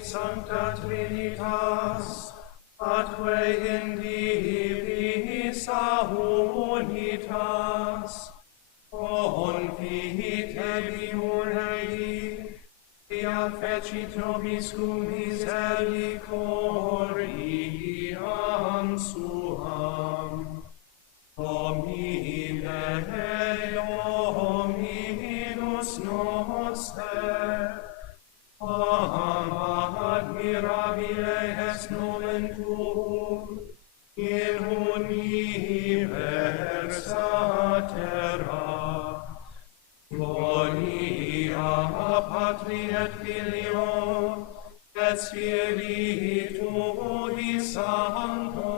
sit sancta Trinitas, atque in divis unitas, confite Murei, via fecit nobis cum misericordiam suam. Domine Dominus noster, admirabile est nomen tuum in universa terra. Gloria Patri et Filio et Spiritui Sancto,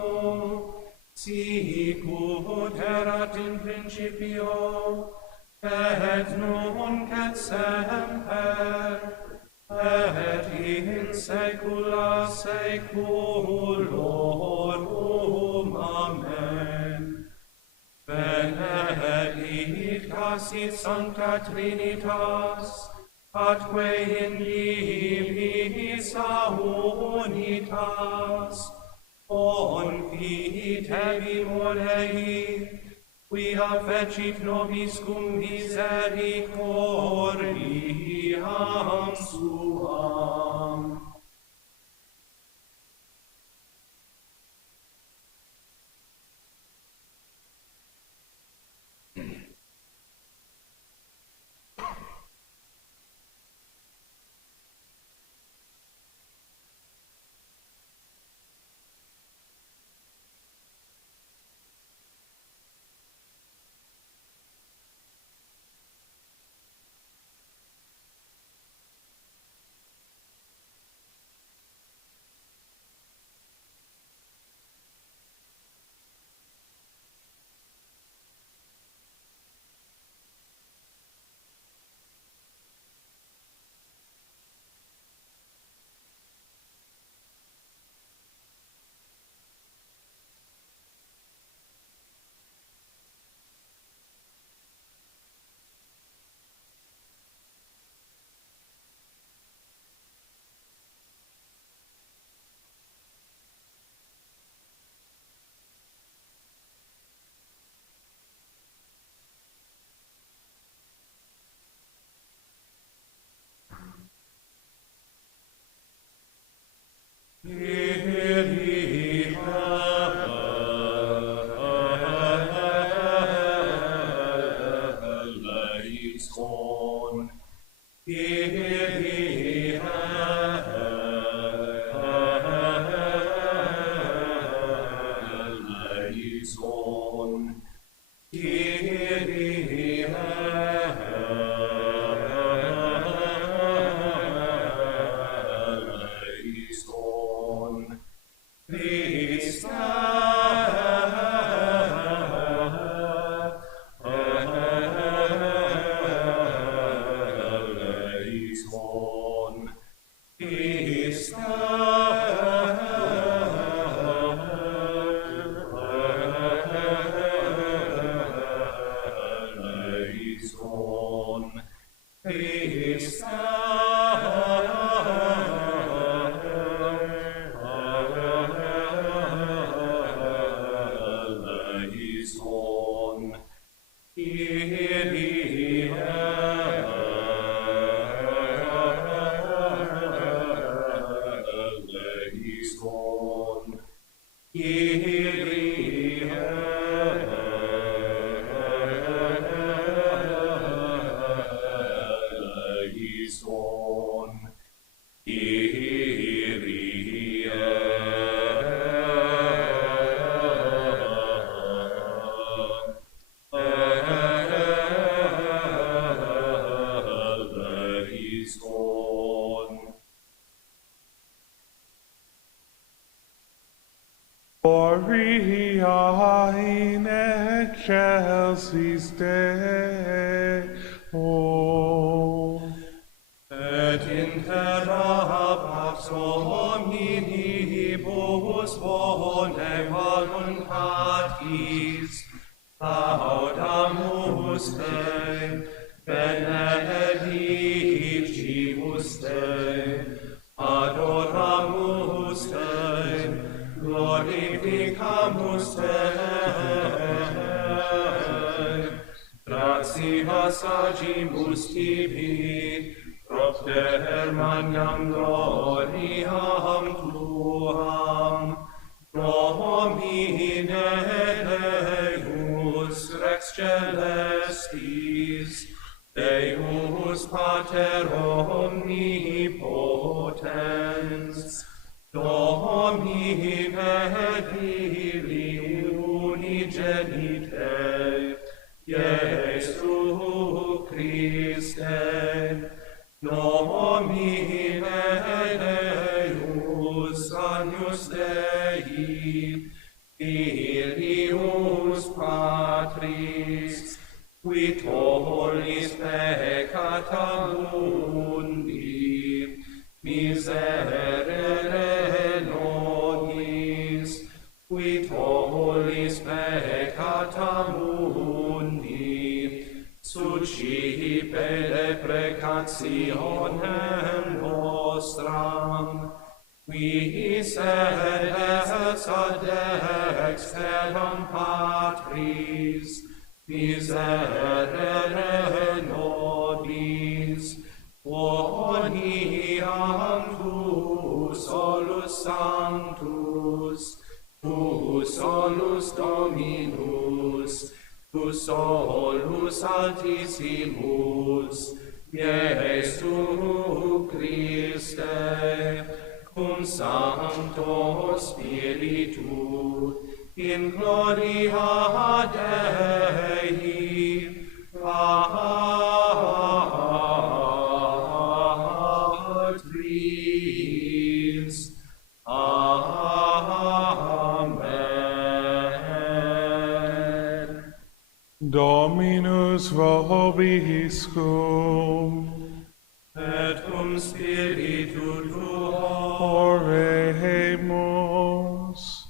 sicut erat in principio, et nunc et semper, et in saecula saeculorum. Amen. Benedicta sit sancta Trinitas, atque in divis unitas, confite Murei, quia fecit nobis cum misericordiam suam. Gloria in excelsis Deo. Et in terra pax hominibus bone voluntatis, laudamus Te, benedicibus Te, adoramus glorificamus te. Gratias agimus tibi, propter magnam gloriam tuam, Domine Deus Rex Celestis, Deus Pater Omnipotens, Domine Filii Unigenite, Iesu Christe, Domine Deus Agnus Dei, Filius Patris, qui tollis peccata mundi, miserere nobis, qui tollis peccata mundi, suscipe deprecationem nostram, qui sedes ad dexteram Patris, miserere nobis, quoniam tu solus sanctus, tu solus Dominus, tu solus altissimus, Iesu Christe, cum Sancto Spiritu, in gloria Dei, Patris. Amen. Dominus vobiscum, Et cum spiritu tuo, oremus,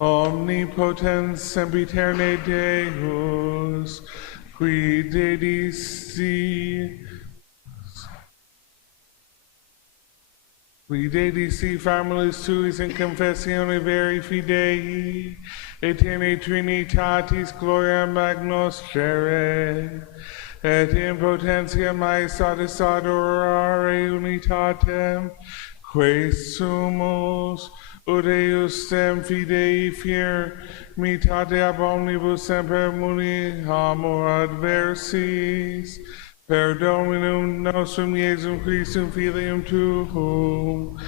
omnipotens sempiterne Deus, qui dedici families tuis in confessione veri fidei, et in Trinitatis gloria magnoscere, et in potentia maestatis adorare unitatem, quae sumus, ut eustem fidei firmitate ab omnibus semper muni amor adversis, per Dominum nostrum Iesum Christum Filium Tuum,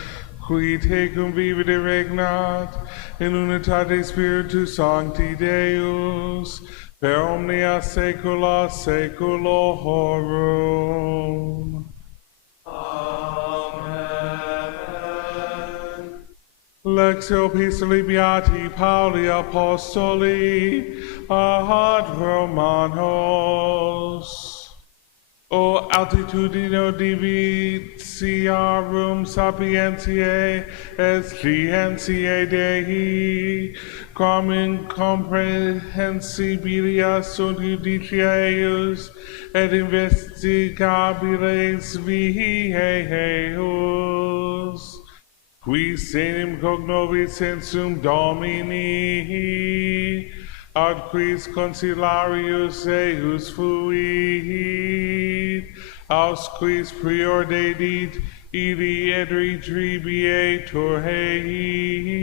qui tecum vivit et regnat in unitate Spiritus Sancti Deus, per omnia saecula saeculorum. Amen. Lectio Epistolae Beati Pauli Apostoli ad Romanos. O altitudino divitiarum sapientiae et scientiae Dei, quam incomprehensibilia sunt judicia eius, et investigabiles vihi eius, qui senem cognovit sensum Domini, ad quis conciliarius eius fuit, aus quis prior dedit, ili et retribietur hei,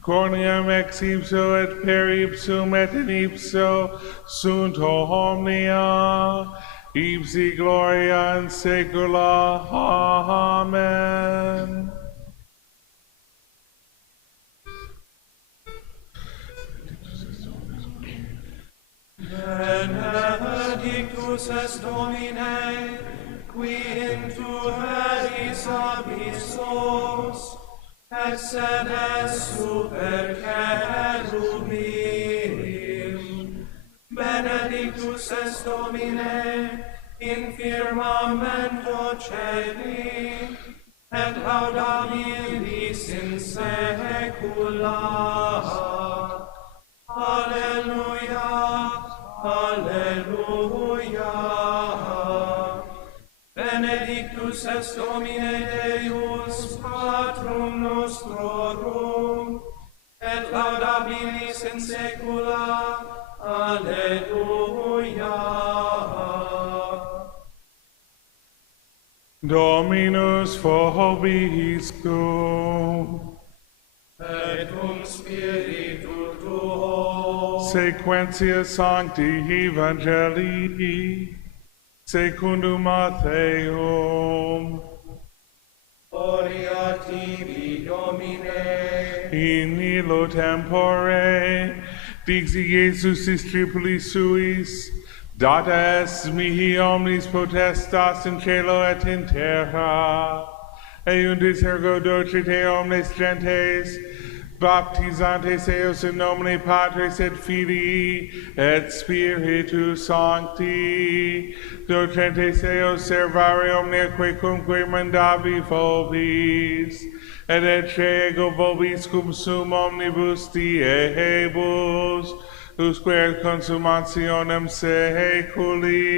corneam ex ipso et per ipsum et in ipso sunt omnia, ipsi gloria in saecula. Amen. Benedictus est Domine, qui in tueris abyssos, et sedes super cherubim. Benedictus est Domine, in firmamento celi, et laudabilis in saecula. Alleluia, alleluia. Benedictus est Domine Deus, Patrum nostrorum, secularis in saecula. Alleluia. Dominus vobiscum. Et cum spiritu tuo. Sequentia Sancti Evangelii secundum Mattheum. Gloria tibi, Domine. In illo tempore dixi Iesus discipulis suis, data est mihi omnis potestas in cielo et in terra, eiundis ergo docete omnes gentes, baptizantes eos in nomine Patris et Filii et Spiritus Sancti, docentes eos servare omnia quecumque mandavi vobis, et ecce ego vobiscum sum omnibus diebus, usque et consumationem saeculi.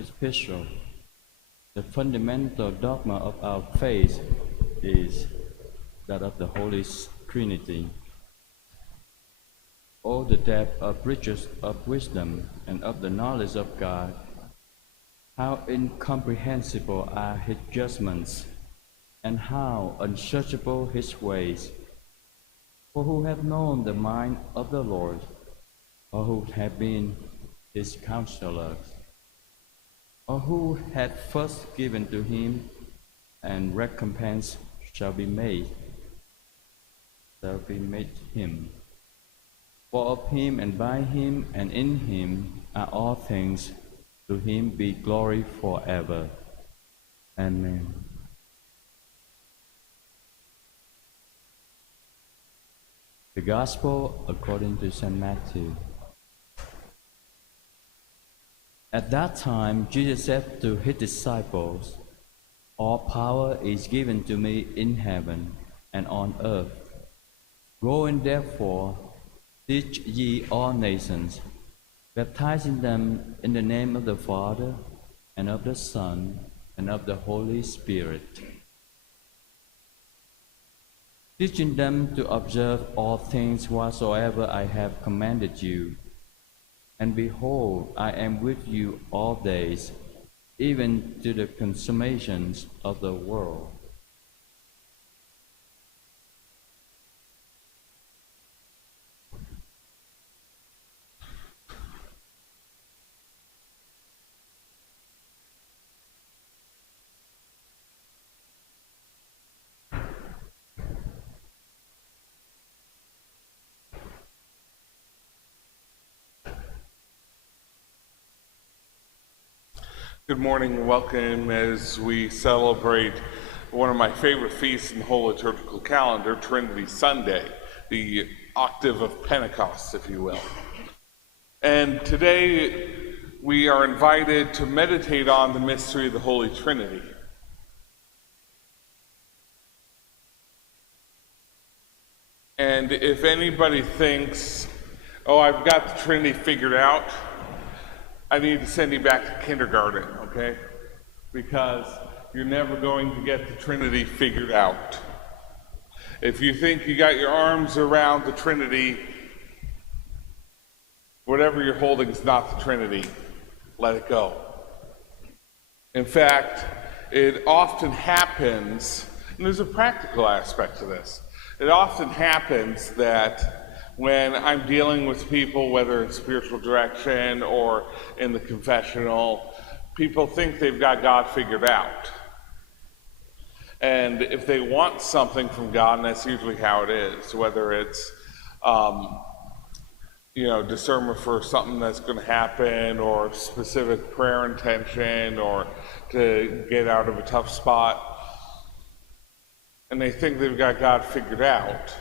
Special. The fundamental dogma of our faith is that of the Holy Trinity. Oh, the depth of riches of wisdom and of the knowledge of God! How incomprehensible are His judgments, and how unsearchable His ways! For who have known the mind of the Lord, or who have been His counselors? Or who hath first given to him, and recompense shall be made him? For of him, and by him, and in him are all things. To him be glory forever. Amen. The Gospel according to St. Matthew. At that time, Jesus said to his disciples, "All power is given to me in heaven and on earth. Go and therefore teach ye all nations, baptizing them in the name of the Father, and of the Son, and of the Holy Spirit, teaching them to observe all things whatsoever I have commanded you. And behold, I am with you all days, even to the consummations of the world." Good morning and welcome as we celebrate one of my favorite feasts in the whole liturgical calendar, Trinity Sunday, the octave of Pentecost, if you will. And today we are invited to meditate on the mystery of the Holy Trinity. And if anybody thinks, oh, I've got the Trinity figured out, I need to send you back to kindergarten, okay? Because you're never going to get the Trinity figured out. If you think you got your arms around the Trinity, whatever you're holding is not the Trinity. Let it go. In fact, it often happens, and there's a practical aspect to this. It often happens that when I'm dealing with people, whether in spiritual direction or in the confessional, people think they've got God figured out. And if they want something from God, and that's usually how it is, whether it's discernment for something that's going to happen, or specific prayer intention, or to get out of a tough spot, and they think they've got God figured out,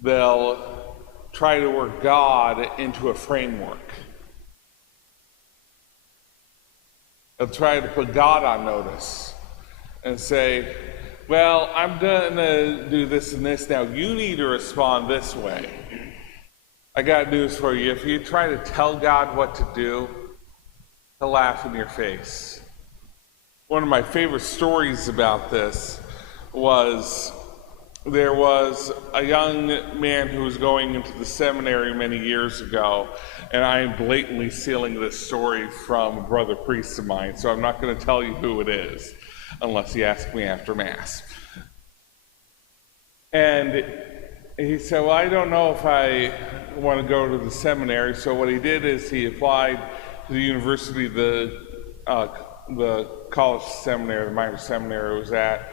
they'll try to work God into a framework. They'll try to put God on notice and say, well, I'm going to do this and this now. You need to respond this way. I got news for you. If you try to tell God what to do, he'll laugh in your face. One of my favorite stories about this was there was a young man who was going into the seminary many years ago, and I am blatantly stealing this story from a brother priest of mine, so I'm not going to tell you who it is unless you ask me after Mass. And he said, well, I don't know if I want to go to the seminary. So what he did is he applied to the university, the college seminary, the minor seminary was at,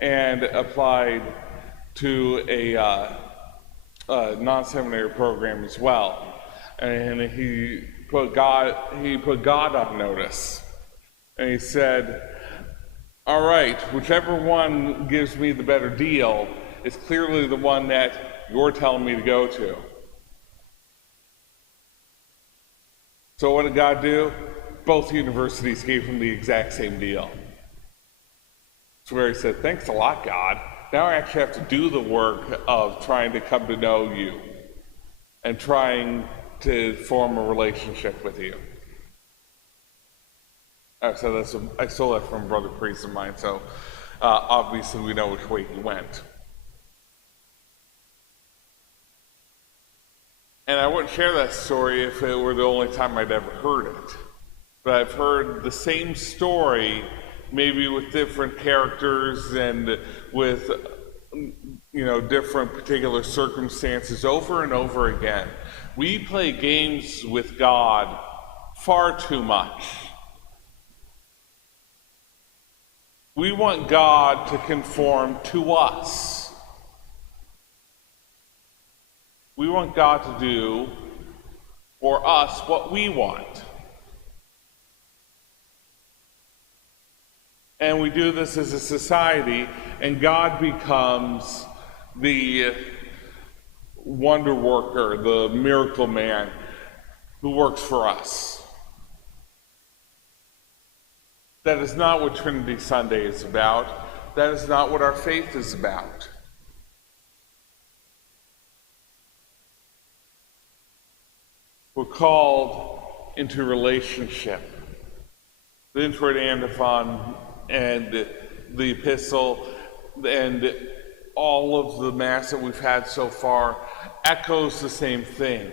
and applied to a non-seminary program as well. And he put God on notice. And he said, all right, whichever one gives me the better deal is clearly the one that you're telling me to go to. So what did God do? Both universities gave him the exact same deal. That's where he said, thanks a lot, God. Now I actually have to do the work of trying to come to know you and trying to form a relationship with you. So I stole that from a brother priest of mine, so obviously we know which way he went. And I wouldn't share that story if it were the only time I'd ever heard it. But I've heard the same story, maybe with different characters and with different particular circumstances over and over again. We play games with God far too much. We want God to conform to us. We want God to do for us what we want. And we do this as a society, and God becomes the wonder worker, the miracle man who works for us. That is not what Trinity Sunday is about. That is not what our faith is about. We're called into relationship. The introit antiphon and the epistle and all of the Mass that we've had so far echoes the same thing.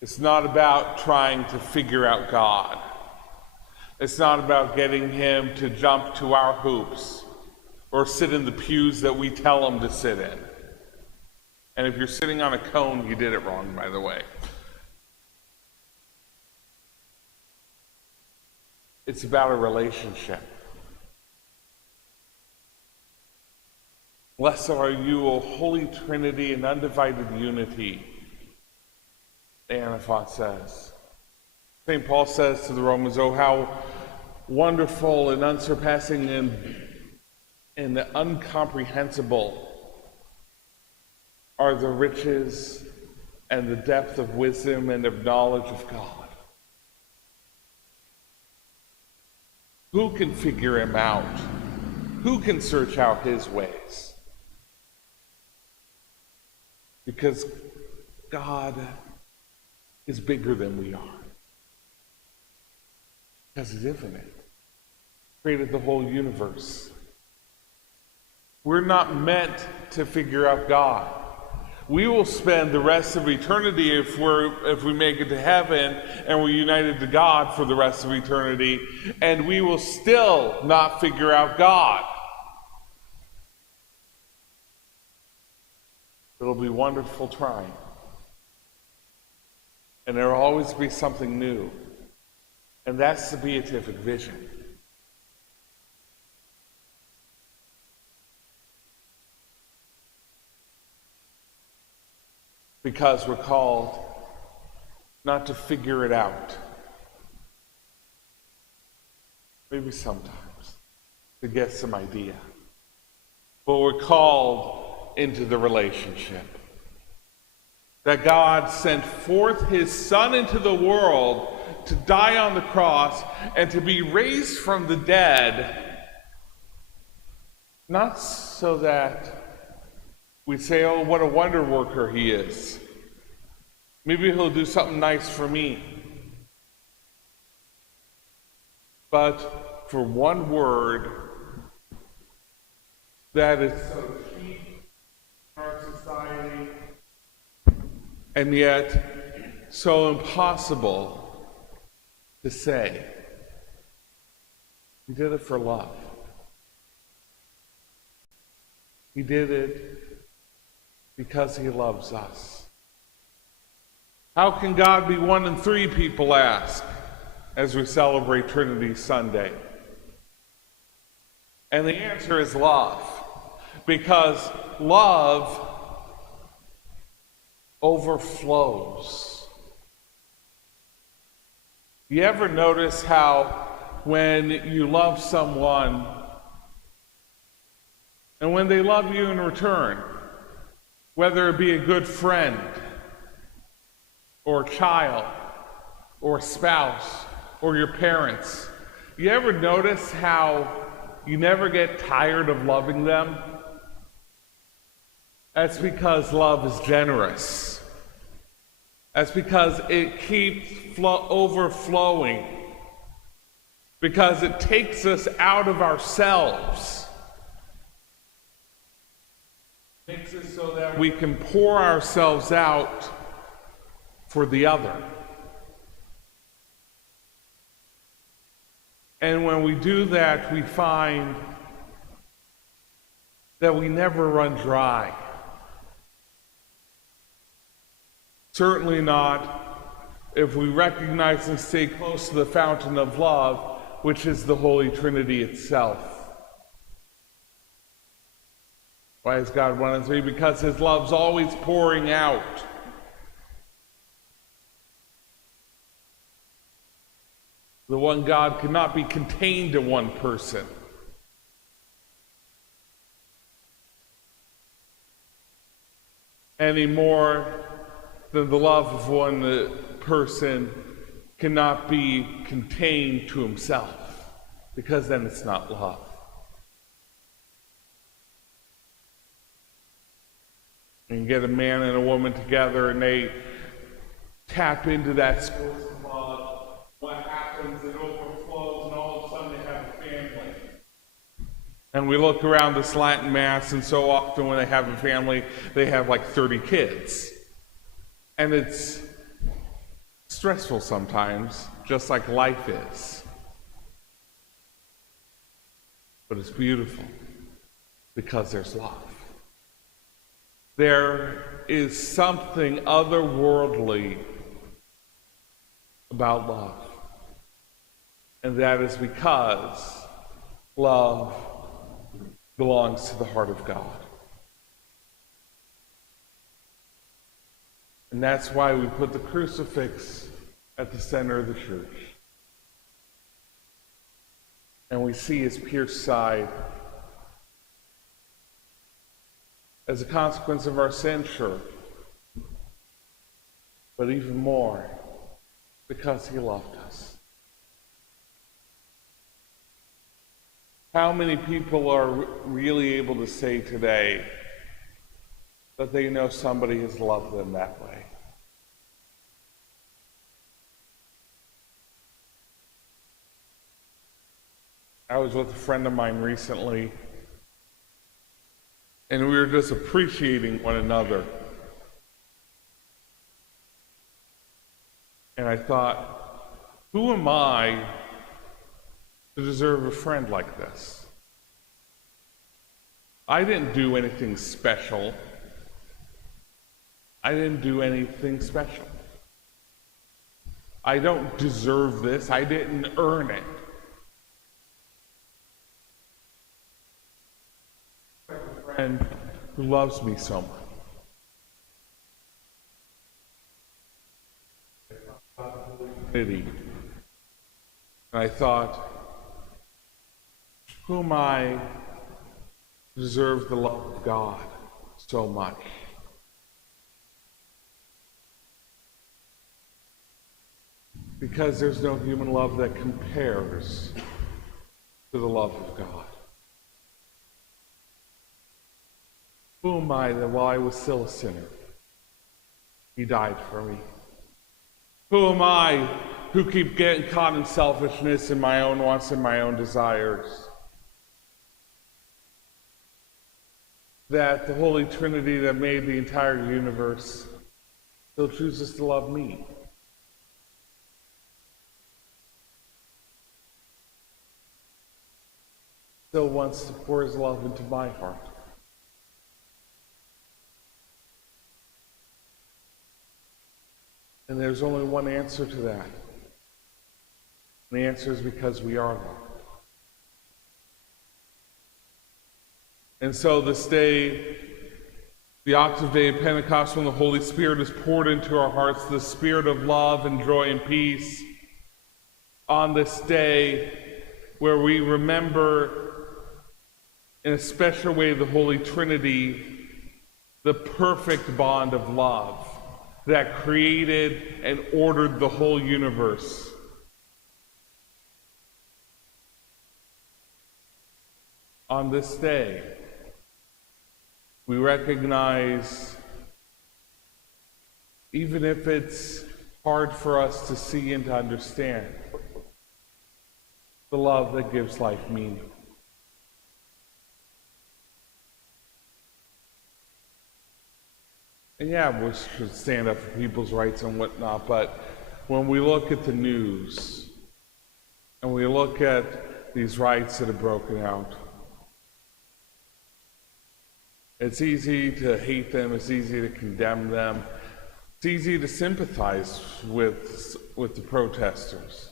It's not about trying to figure out God. It's not about getting him to jump to our hoops or sit in the pews that we tell him to sit in. And if you're sitting on a cone, you did it wrong, by the way. It's about a relationship. Blessed are you, O Holy Trinity in undivided unity, the antiphon says. St. Paul says to the Romans, oh, how wonderful and unsurpassing and incomprehensible are the riches and the depth of wisdom and of knowledge of God. Who can figure him out? Who can search out his ways? Because God is bigger than we are. Because he's infinite. Created the whole universe. We're not meant to figure out God. We will spend the rest of eternity, if we make it to heaven and we're united to God for the rest of eternity, and we will still not figure out God. It'll be wonderful trying. And there will always be something new. And that's the beatific vision. because we're called not to figure it out. Maybe sometimes to get some idea. But we're called into the relationship. That God sent forth his Son into the world to die on the cross and to be raised from the dead, not so that we say, oh, what a wonder worker he is. Maybe he'll do something nice for me. But for one word that is so cheap in our society and yet so impossible to say. He did it for love. He did it because he loves us. How can God be one in three, people ask, as we celebrate Trinity Sunday? And the answer is love. Because love overflows. You ever notice how when you love someone and when they love you in return, whether it be a good friend or a child or a spouse or your parents, you ever notice how you never get tired of loving them? That's because love is generous. That's because it keeps overflowing. Because it takes us out of ourselves. It makes it so that we can pour ourselves out for the other. And when we do that, we find that we never run dry. Certainly not if we recognize and stay close to the fountain of love, which is the Holy Trinity itself. Why is God one and three? Because his love's always pouring out. The one God cannot be contained in one person. Any more than the love of one person cannot be contained to himself, because then it's not love. And you get a man and a woman together and they tap into that source of love. What happens, it overflows, and all of a sudden they have a family. And we look around this Latin Mass, and so often when they have a family, they have like 30 kids. And it's stressful sometimes, just like life is. But it's beautiful because there's love. There is something otherworldly about love. And that is because love belongs to the heart of God. And that's why we put the crucifix at the center of the church. And we see his pierced side as a consequence of our sin, sure. But even more, because he loved us. How many people are really able to say today that they know somebody has loved them that way? I was with a friend of mine recently, and we were just appreciating one another. And I thought, who am I to deserve a friend like this? I didn't do anything special. I didn't do anything special. I don't deserve this. I didn't earn it. I have a friend who loves me so much. Trinity. And I thought, who am I to deserve the love of God so much? Because there's no human love that compares to the love of God. Who am I that while I was still a sinner, He died for me? Who am I who keep getting caught in selfishness and my own wants and my own desires? That the Holy Trinity that made the entire universe still chooses to love me. Still wants to pour His love into my heart. And there's only one answer to that. And the answer is because we are loved. And so this day, the octave day of Pentecost, when the Holy Spirit is poured into our hearts, the spirit of love and joy and peace, on this day where we remember in a special way the Holy Trinity, the perfect bond of love that created and ordered the whole universe. On this day, we recognize, even if it's hard for us to see and to understand, the love that gives life meaning. And yeah, we should stand up for people's rights and whatnot, but when we look at the news and we look at these rights that have broken out, it's easy to hate them, it's easy to condemn them, it's easy to sympathize with the protesters.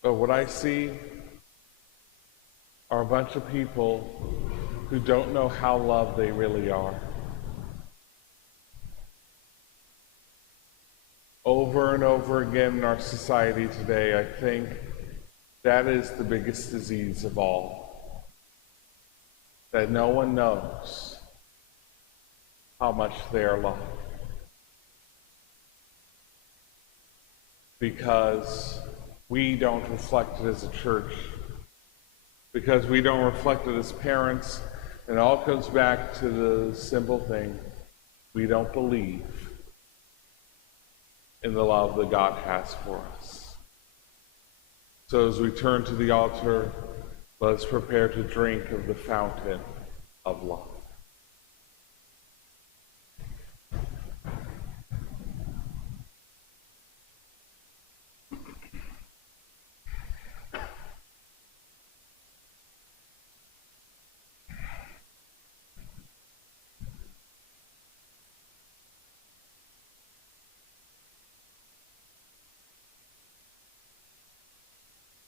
But what I see are a bunch of people who don't know how loved they really are. Over and over again in our society today, I think that is the biggest disease of all. That no one knows how much they are loved. Because we don't reflect it as a church. Because we don't reflect it as parents. And it all comes back to the simple thing: we don't believe in the love that God has for us. So as we turn to the altar, let us prepare to drink of the fountain of love.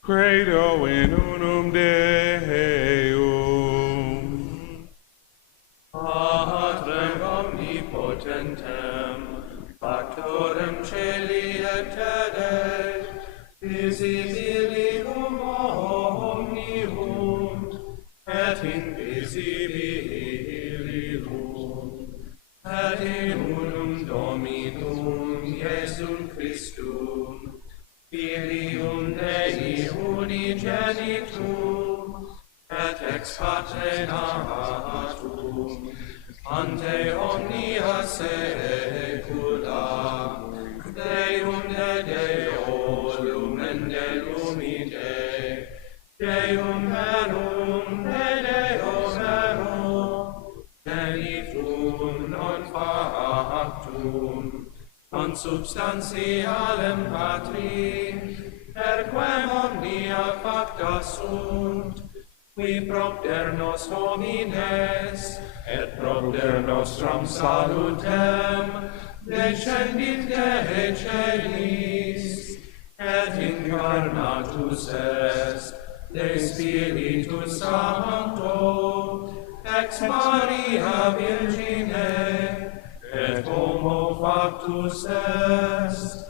Credo in unum Deum. Patrem omnipotentem, factorem celi et terre, visibilium omnium, et invisibilium, et in unum Dominum Iesum Christum, Filium Dei unigenitum, et ex patre natum, ante omnia saecula, Deum de Deo, lumen de lumine, Deum verum de Deo verum, genitum non factum, consubstantialem Patri, perquem omnia facta sunt, qui propter nos homines, et propter nostrum salutem, descendit de celis, et incarnatus est de Spiritus Sancto, ex Maria Virgine, et homo factus est,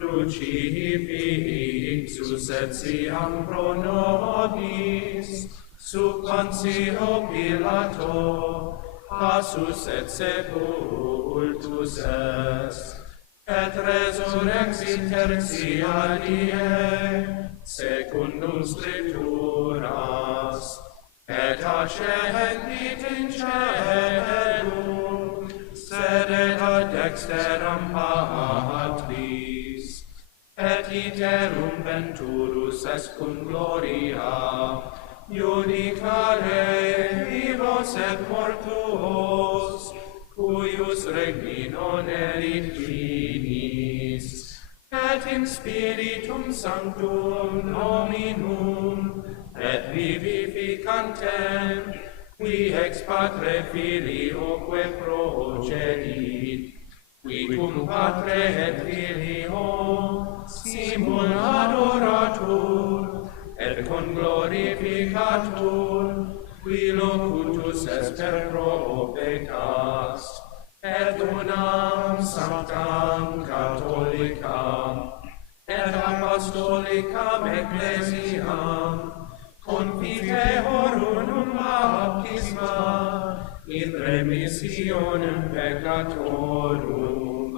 crucifixus et siam pro nobis, sub Pontio Pilato, passus et sepultus est, et resurrexit tertia die, secundum scripturas, et ascendit in caelum, sedet ad dexteram Patris, et iterum venturus est cum gloria, judicare vivos et mortuos, cuius regni non erit finis, et in spiritum sanctum nominum, et vivificantem, qui ex Patre Filioque procedit, qui cum Patre et Filio simul adoratur, et con glorificatur, qui locutus est per profetas, et unam sanctam catholicam, et apostolicam ecclesiam, confiteorum baptisma, in remissionem peccatorum,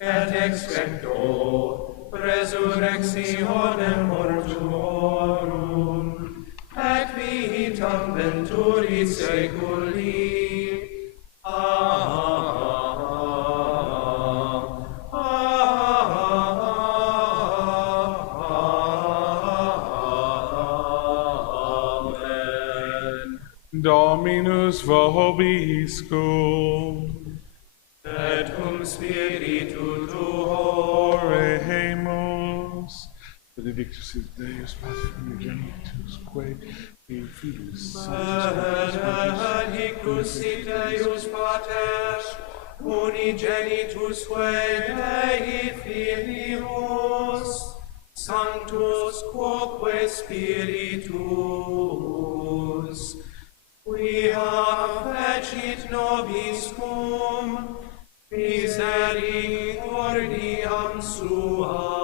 et expecto resurrectionem mortuorum, et vitam venturi seculi. Amen. Dominus vobiscum, Et cum spiritu tuo, oremus. Benedictus is Deus Pater Unigenitus, quae Filius Sanctus Benedictus sit Deus Pater, unigenitus Dei Filius, Sanctus quoque Spiritus, quia fecit nobis cum misericordiam suam.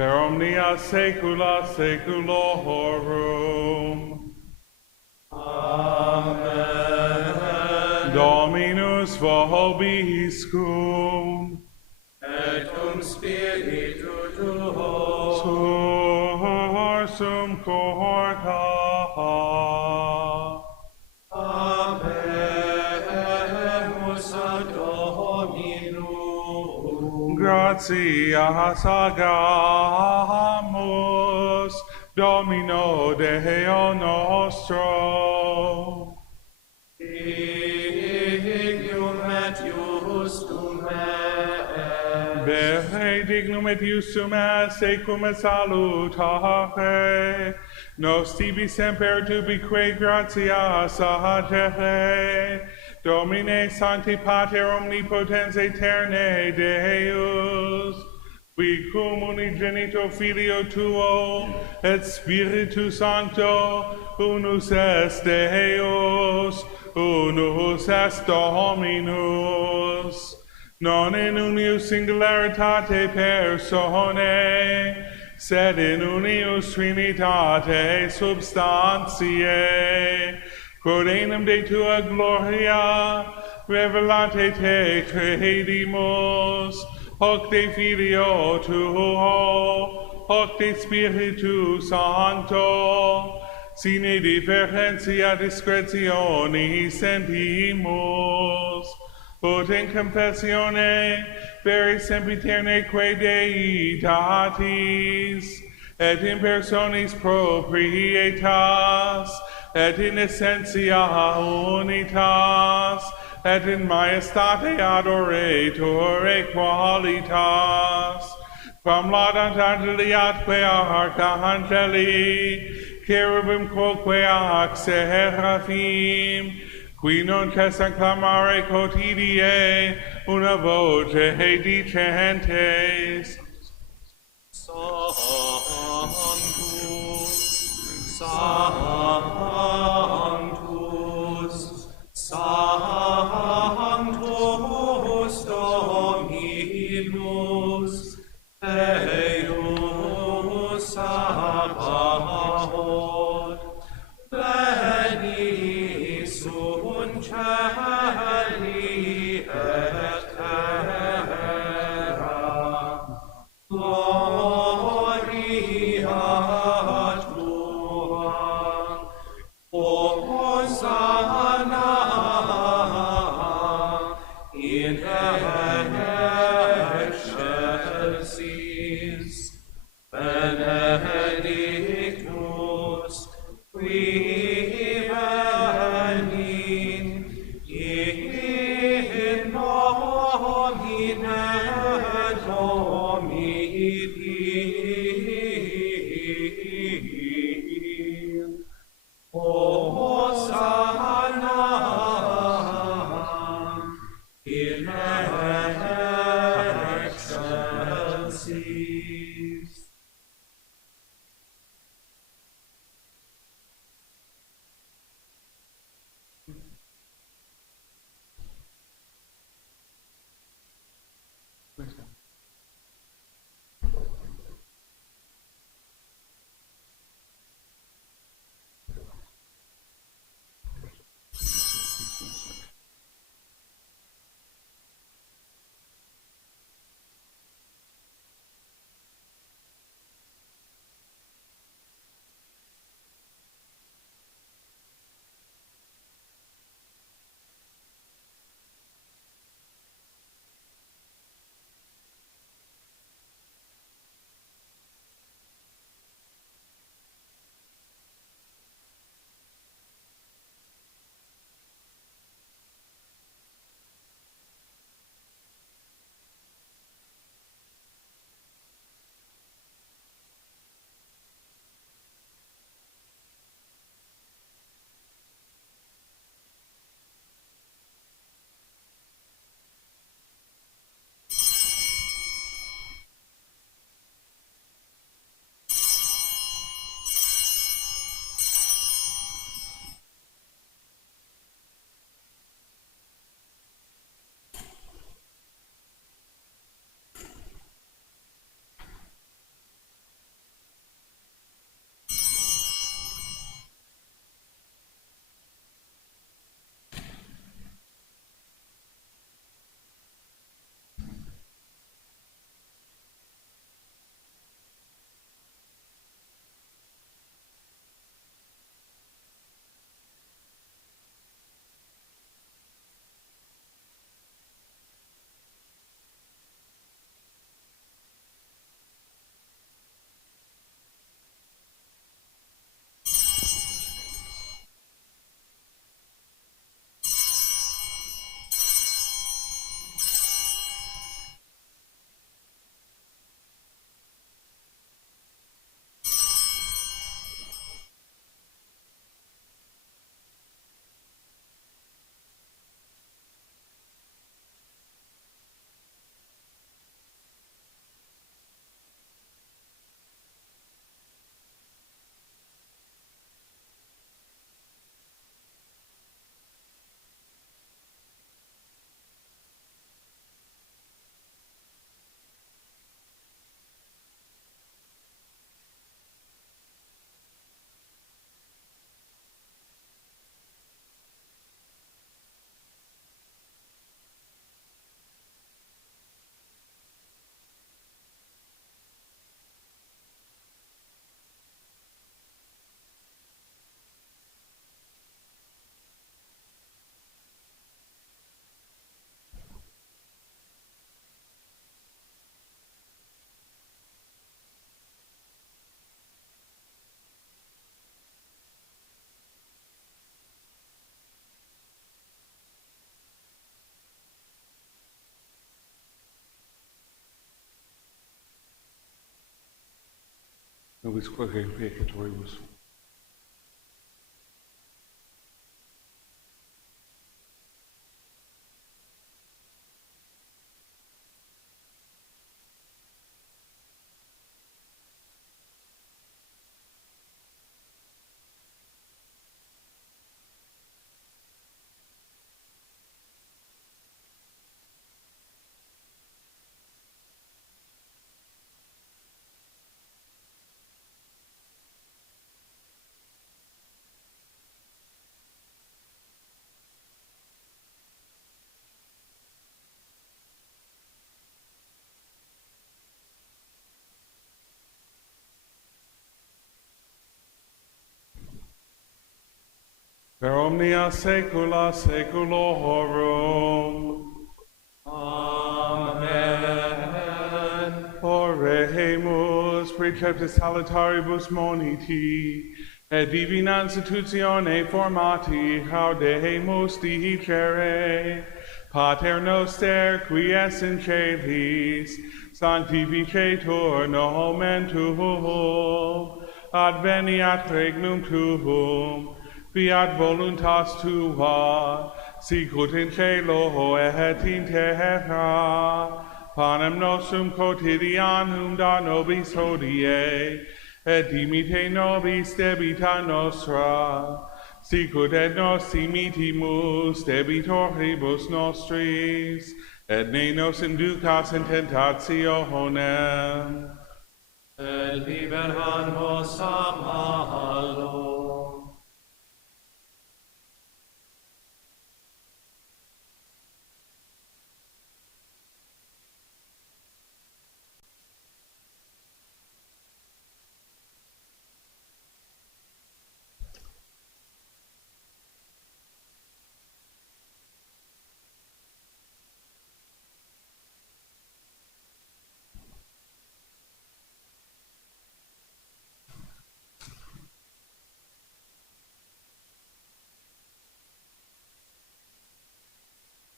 per omnia saecula saeculorum. Amen. Dominus vobiscum. Et cum spiritu tuo. Sursum corda. Habemus ad Dominum. Gratias agamus Domino Deo nostro. Dignum et justum est. Vere dignum et justum est, secum et salutare, nos tibi semper tubique gratias a te, Domine Sancti Pater Omnipotens Aeterne Deus, qui cum unigenito Filio Tuo et Spiritus Sancto, unus est Deus, unus est Dominus, non in unius singularitate personae, sed in unius trinitate substantiae, quod enim de tua gloria revelate te credimus, hoc de Filio tuo, hoc de Spiritu Sancto, sine differentia discretioni sentimus, ut in confessione veri sempiterneque Deitatis, et in personis proprietas, et in essentia unitas, et in majestate adoratore qualitas, quam laudant angeli atque arcangeli, cherubim quoque ac seraphim, qui non cessant clamare quotidie una voce dicentes. Sanctus, Sanctus, Sanctus Dominus, Deus Sabaoth, pleni sunt caeli et terra, gloria tua. nobis quae peccatoribus. Per omnia saecula saeculorum. Amen. Oremus preceptus salutaribus moniti, et divina institutione formati, haudemus dicere, Pater noster, qui es in celis, sanctificetur nomen tuum, adveniat regnum tuum, fiat voluntas tua, sicut in cielo et in terra. Panem nostrum quotidianum da nobis hodie, et dimite nobis debita nostra, sicut et nos dimitimus debitoribus nostris, et ne nos inducas in tentationem, Et libera nos a malo.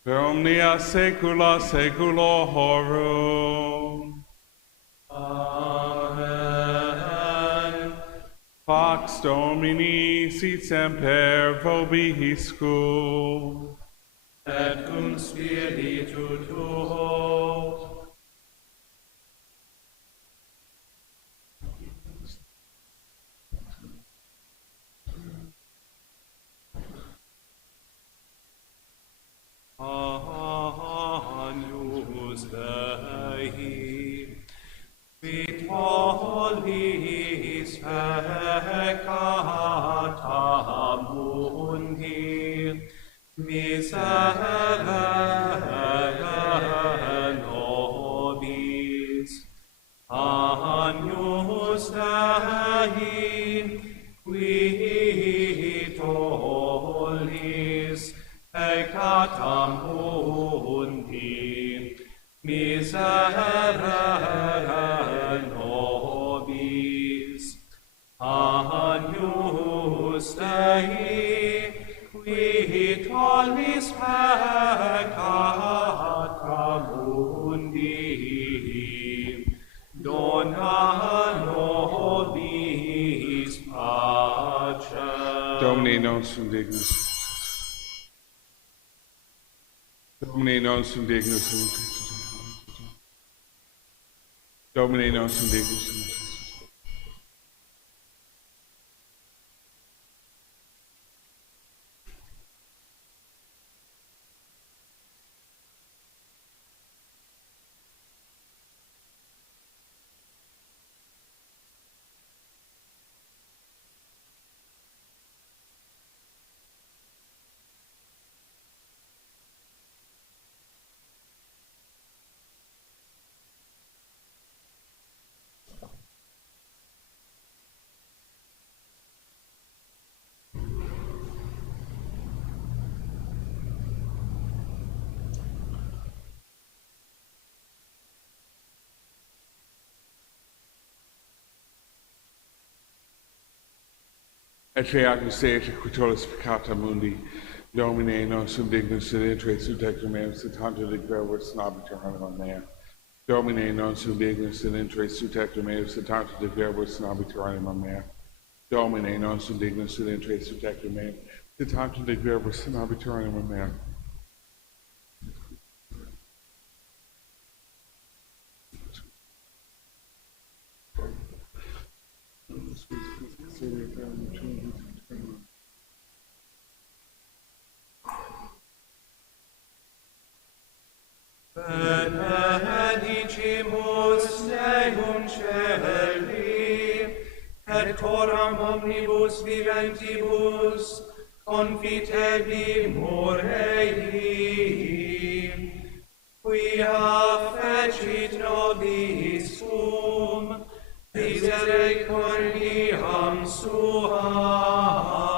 per omnia saecula saeculorum. Amen. Pax Domini sit semper vobiscum. Et cum spiritu tuo. Agnus Dei, qui tollis peccata mundi, miserere nobis. Agnus Dei, qui tollis peccata mundi, miserere nobis. Agnus Dei, qui tollis peccata mundi, dona nobis pacem. Domine nostrum dignus. Domine nostrum dignus. Domine nostrum dignus. Et creatus Deus qui tollis peccata mundi, Domine nostrum dignus et intre sub tecum meum sit tanto de gravis nobiter anima mea. Domine non sum dignus in intre sutectum meus, et tantum de verbus in arbitrarium mea. Domine non sum dignus in intre sutectum meus, et tantum de verbus in arbitrarium mea. Benedicimus Deum Celi, et coram omnibus viventibus confitebimur ei, quia fecit nobis sum misericordiam suam.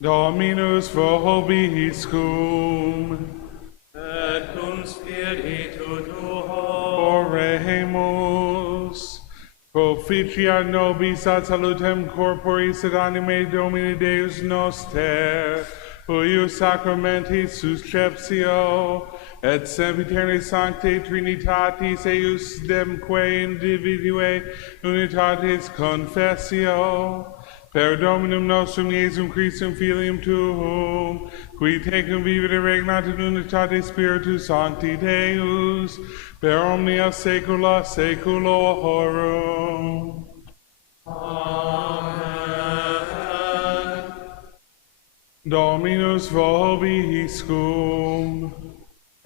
Dominus vobiscum. Et cum spiritu tuo. Oremus. Proficia nobis ad salutem corporis et animae Domini Deus noster, huius sacramentis susceptio, et sempiterne sancte Trinitatis eius demque individue unitatis confessio, per Dominum nostrum Iesum Christum Filium tuum, qui tecum vivit et regnat in unitate Spiritus Sancti Deus, per omnia saecula saeculorum. Amen. Dominus vobiscum.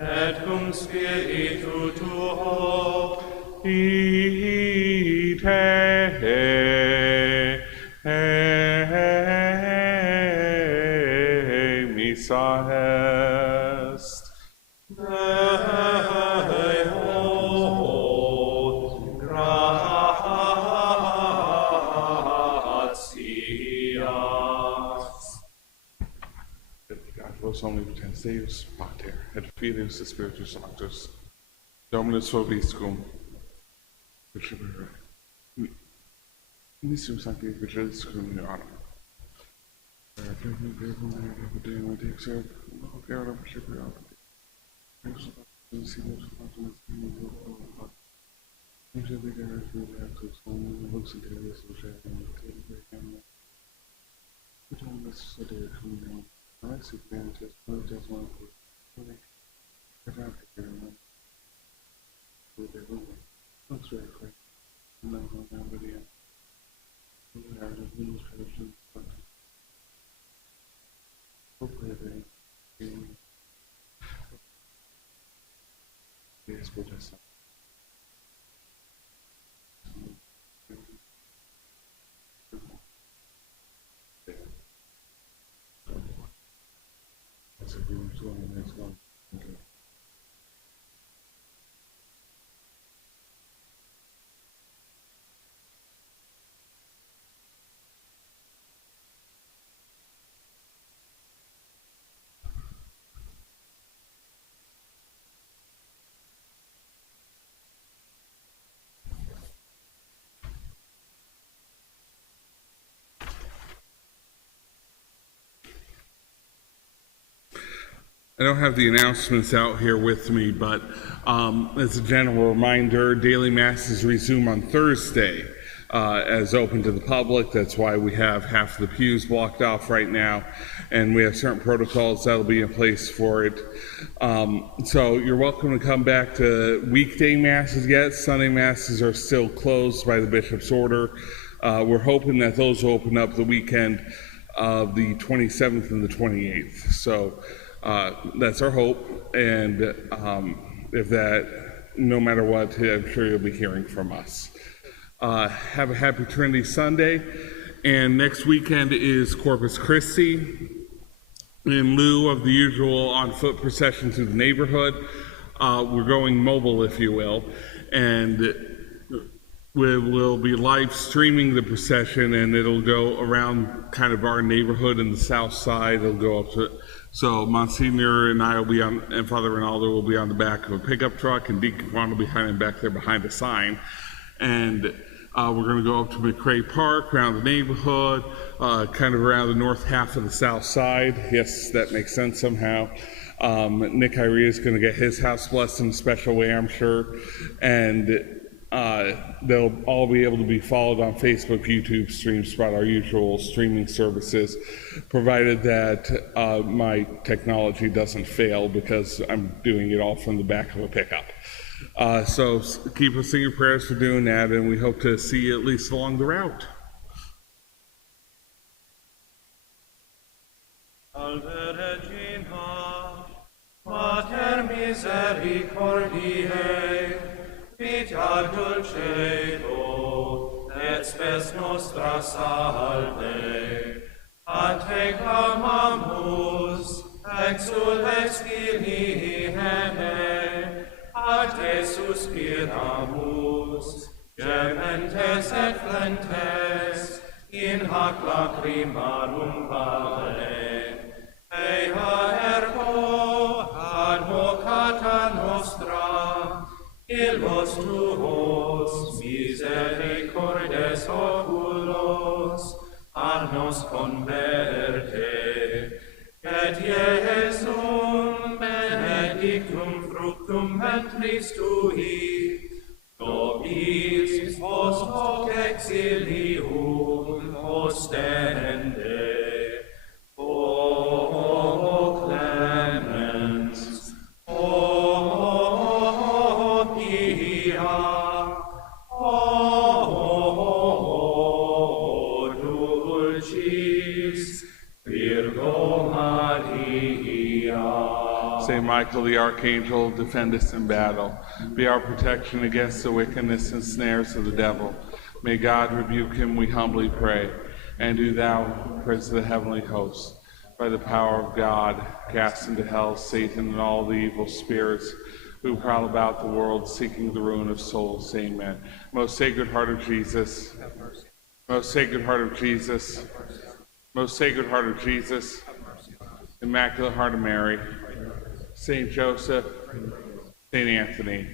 Et cum spiritu tuo. Missa est. Dei ho gratias. God vos omnipotens Deus, Pater, et Filius et Spiritus Sanctus, Dominus vobiscum. Nisium sancti vigilis cum anima. I don't have the announcements out here with me, but as a general reminder, daily masses resume on Thursday as open to the public. That's why we have half the pews blocked off right now, and we have certain protocols that'll be in place for it. So you're welcome to come back to weekday masses yet. Sunday masses are still closed by the bishop's order. We're hoping that those will open up the weekend of the 27th and the 28th. So that's our hope, and if that, no matter what, I'm sure you'll be hearing from us. Have a happy Trinity Sunday, and next weekend is Corpus Christi. In lieu of the usual on-foot procession through the neighborhood, we're going mobile, if you will, and we will be live streaming the procession, and it'll go around kind of our neighborhood in the south side. It'll go up to, so Monsignor and I will be on, and Father Ronaldo will be on the back of a pickup truck, and Deacon Juan will be hiding back there behind a sign. And we're going to go up to McRae Park, around the neighborhood, kind of around the north half of the south side. Yes, that makes sense somehow. Nick Irie is going to get his house blessed in a special way, I'm sure. And they'll all be able to be followed on Facebook, YouTube, StreamSpot, our usual streaming services, provided that my technology doesn't fail, because I'm doing it all from the back of a pickup. So keep us in your prayers for doing that, and we hope to see you at least along the route. Salve Regina, Mater misericordiae, vita dulcedo, et spes nostra salve. A te clamamus, exules Filii Hene, a te suspiramus, gementes et flentes, in hac lacrimarum vale, ea ergo advocata nostra, illos tuos misericordes oculos, ad nos converte, et Iesum benedictum fructum ventris tui, nobis post hoc exilium ostende. O clemens, o pia, o dulcis Virgo Maria. Saint Michael the Archangel, defend us in battle. Be our protection against the wickedness and snares of the devil. May God rebuke him, we humbly pray. And do thou, Prince of the heavenly hosts, by the power of God, cast into hell Satan and all the evil spirits who prowl about the world seeking the ruin of souls. Amen. Most Sacred Heart of Jesus, most Sacred Heart of Jesus, most Sacred Heart of Jesus, Immaculate Heart of Mary, Saint Joseph, Saint Anthony,